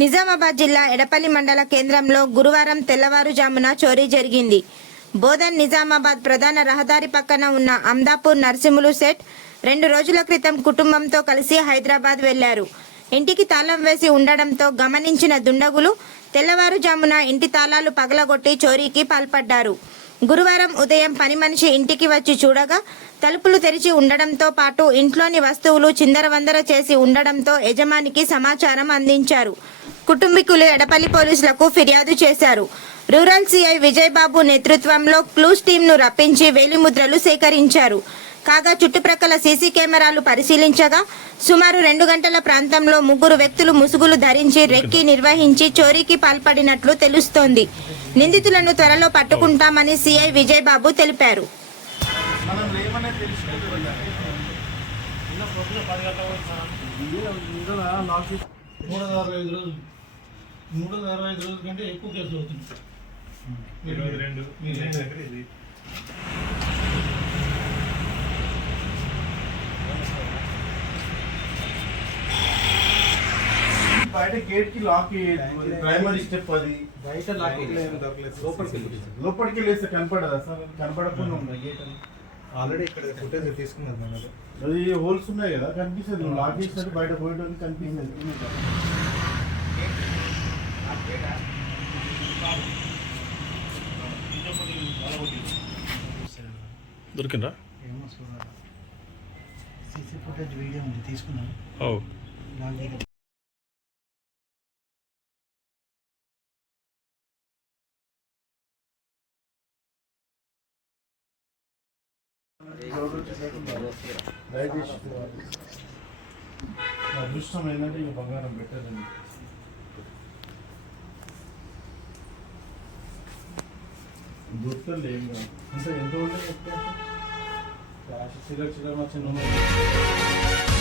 నిజామాబాద్ జిల్లా ఎడపల్లి మండల కేంద్రంలో గురువారం తెల్లవారుజామున చోరీ జరిగింది. బోధన్ నిజామాబాద్ ప్రధాన రహదారి పక్కన ఉన్న అమ్దాపూర్ నర్సింహులు సెట్ రెండు రోజుల క్రితం కుటుంబంతో కలిసి హైదరాబాద్ వెళ్ళారు. ఇంటికి తాళం వేసి ఉండడంతో గమనించిన దుండగులు తెల్లవారుజామున ఇంటి తాళాలు పగలగొట్టి చోరీకి పాల్పడ్డారు. గురువారం ఉదయం పని మనిషి ఇంటికి వచ్చి చూడగా తలుపులు తెరిచి ఉండడంతో పాటు ఇంట్లోని వస్తువులు చిందరవందర చేసి ఉండడంతో యజమానికి సమాచారం అందించారు. కుటుంబీకులు ఎడపల్లి పోలీసులకు ఫిర్యాదు చేశారు. రూరల్ సిఐ విజయబాబు నేతృత్వంలో క్లూస్ టీంను రప్పించి వేలిముద్రలు సేకరించారు. కాగా చుట్టుప్రక్కల సీసీ కెమెరాలు పరిశీలించగా సుమారు రెండు గంటల ప్రాంతంలో ముగ్గురు వ్యక్తులు ముసుగులు ధరించి రెక్కి నిర్వహించి చోరీకి పాల్పడినట్లు తెలుస్తోంది. నిందితులను త్వరలో పట్టుకుంటామని సిఐ విజయబాబు తెలిపారు. మూడు వందల అరవై ఐదు రోజులు మూడు వందల అరవై ఐదు రోజుల కంటే ఎక్కువ కేసు అవుతుంది ఇరవై రెండు ఇది. బయట గేట్కి లాక్ ప్రైమరీ స్టెప్ అది. బయట లాక్ దొరకలేదు లోపలికి వెళ్ళి లోపలికి వెళ్ళేస్తే కనపడదా సార్? కనపడకుండా ఉంది గేట్ అని? ఆల్రెడీ ఇక్కడ ఫుటేజ్ తీసుకున్నారు అది హోల్స్ ఉన్నాయి కదా కనిపిస్తుంది. లాక్ చేసినట్టు బయట పోయడానికి కనిపిస్తుంది. దొరికిందా? ఏమో చూడాలి. సీసీ ఫుటేజ్ వీడియో ఉంది తీసుకున్నాను. అదృష్టం ఏంటంటే ఇక బంగారం పెట్టదండి. గుర్తులు లేవు అంటే ఎంత ఉంటుంది క్యాష్ చిల్లర చిల్లర చిన్న